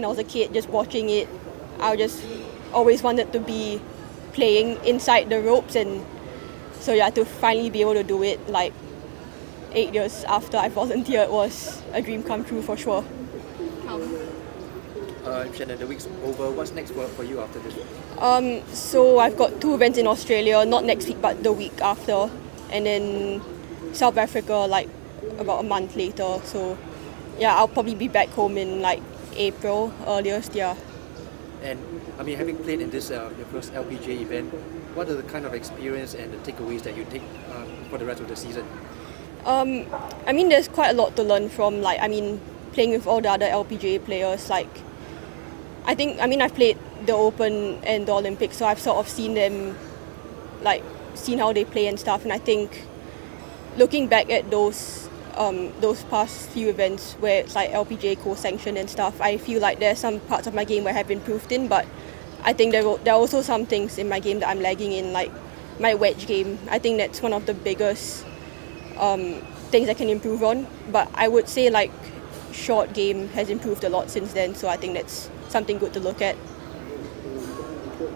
when I was a kid, just watching it, I just always wanted to be playing inside the ropes, and so yeah, to finally be able to do it like 8 years after I volunteered was a dream come true for sure. Shannon, the week's over. What's next for you after this? So I've got 2 events in Australia, not next week but the week after, and then South Africa like about a month later. So yeah, I'll probably be back home in like April earliest, yeah. And I mean, having played in this your first LPGA event, what are the kind of experience and the takeaways that you take for the rest of the season? I mean, there's quite a lot to learn from, like, I mean, playing with all the other LPGA players. Like, I've played the Open and the Olympics, so I've sort of seen them, like, seen how they play and stuff. And I think looking back at those past few events where it's like LPGA co-sanctioned and stuff, I feel like there's some parts of my game where I have improved in, but I think there are also some things in my game that I'm lagging in, like my wedge game. I think that's one of the biggest things I can improve on, but I would say like short game has improved a lot since then, so I think that's something good to look at.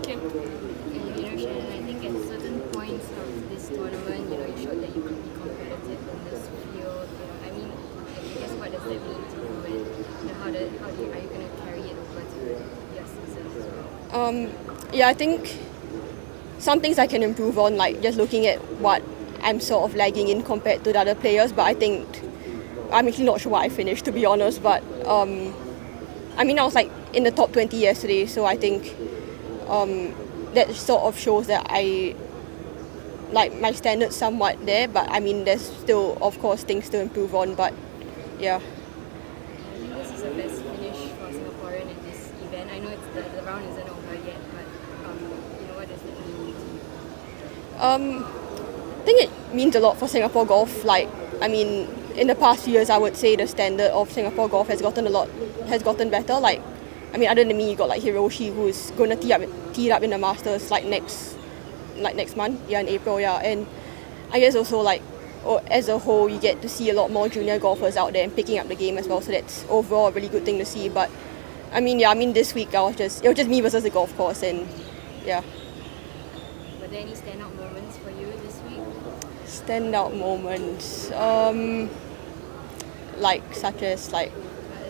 Shannon, I think at certain points of this tournament, you showed that you could be competitive in this field. I mean, I guess what does that mean to you, and how are you going to carry it over to your season as well? Yeah, I think some things I can improve on, like just looking at what I'm sort of lagging in compared to the other players, but I think I'm actually not sure what I finished, to be honest, but I mean, I was like in the top 20 yesterday, so I think that sort of shows that I like my standards somewhat there, but I mean, there's still, of course, things to improve on, but yeah. I think this is the best finish for Singaporean in this event. I know the round isn't over yet, but what does that mean to you? I think it means a lot for Singapore golf. Like, I mean, in the past few years, I would say the standard of Singapore golf has gotten better. Like, I mean, other than me, you got like Hiroshi, who's going to tee it up in the Masters like next month, yeah, in April, yeah. And I guess also like as a whole, you get to see a lot more junior golfers out there and picking up the game as well. So that's overall a really good thing to see. But I mean, this week it was just me versus the golf course, and yeah. Were there any standout moments for you this week? Standout moments, like such as like.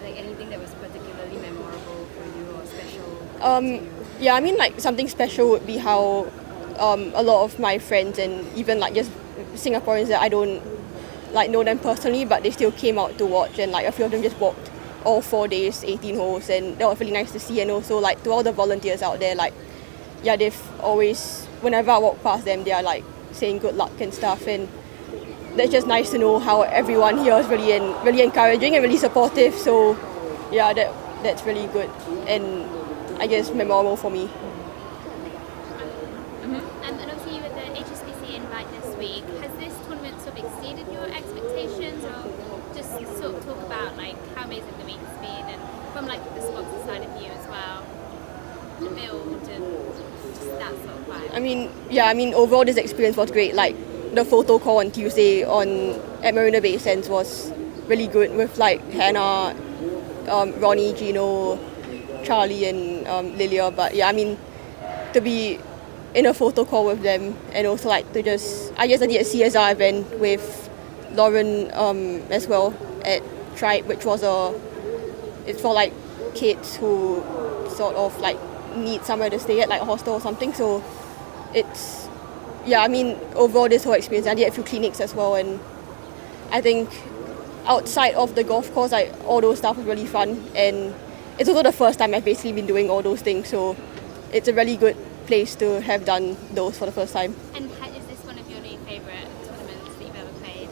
Like anything that was particularly memorable for you or special? Yeah, I mean, like something special would be how a lot of my friends and even like just Singaporeans that I don't like know them personally, but they still came out to watch, and like a few of them just walked all 4 days, 18 holes, and that was really nice to see. And also like to all the volunteers out there, like yeah, they've always, whenever I walk past them, they are like saying good luck and stuff, and that's just nice to know how everyone here is really encouraging and really supportive. So yeah, that's really good and I guess memorable for me. And obviously you were the HSBC invite this week. Has this tournament sort of exceeded your expectations, or just sort of talk about like how amazing the week's been and from like the sponsor side of you as well, the build and just that sort of vibe? I mean overall this experience was great. Like the photo call on Tuesday at Marina Bay Sands was really good with like Hannah, Ronnie, Gino, Charlie and Lilia. But yeah, I mean to be in a photo call with them, and also like to just, I did a CSR event with Lauren as well at Tribe, which was it's for like kids who sort of like need somewhere to stay at, like a hostel or something. So it's, yeah, I mean overall this whole experience, I did a few clinics as well, and I think outside of the golf course, like all those stuff was really fun, and it's also the first time I've basically been doing all those things, so it's a really good place to have done those for the first time. And is this one of your new favourite tournaments that you've ever played?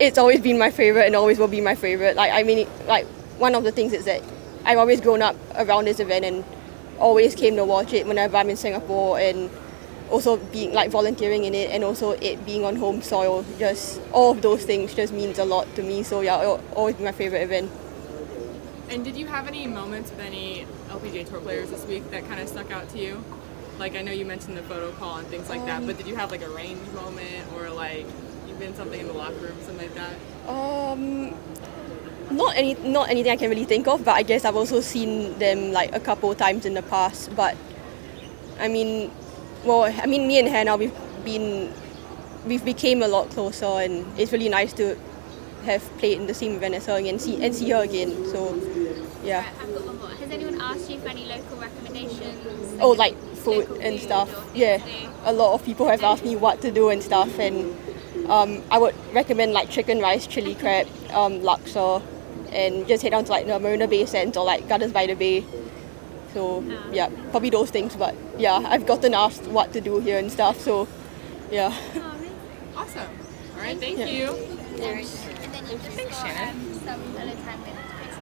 It's always been my favourite and always will be my favourite. Like, I mean, like one of the things is that I've always grown up around this event and always came to watch it whenever I'm in Singapore, and also being like volunteering in it, and also it being on home soil, just all of those things just means a lot to me. So yeah, it'll always be my favourite event. And did you have any moments with any LPGA Tour players this week that kind of stuck out to you? Like, I know you mentioned the photo call and things like that, but did you have like a range moment, or like even something in the locker room, something like that? Not anything I can really think of, but I guess I've also seen them like a couple times in the past. But I mean, me and Hannah, we've became a lot closer, and it's really nice to have played in the same event as her and see her again. So yeah. Right, I've got one more. Has anyone asked you for any local recommendations? Oh, like food Local and food stuff. or things Yeah, to do? a lot of people have asked me what to do and stuff, and I would recommend like chicken rice, chili crab, laksa, and just head down to like the Marina Bay Sands or like Gardens by the Bay. So yeah, probably those things. But yeah, I've gotten asked what to do here and stuff. So yeah. Oh, amazing. Awesome. All right, thank Yeah. you. And then you've just Thanks, got Shannon. some fellow time with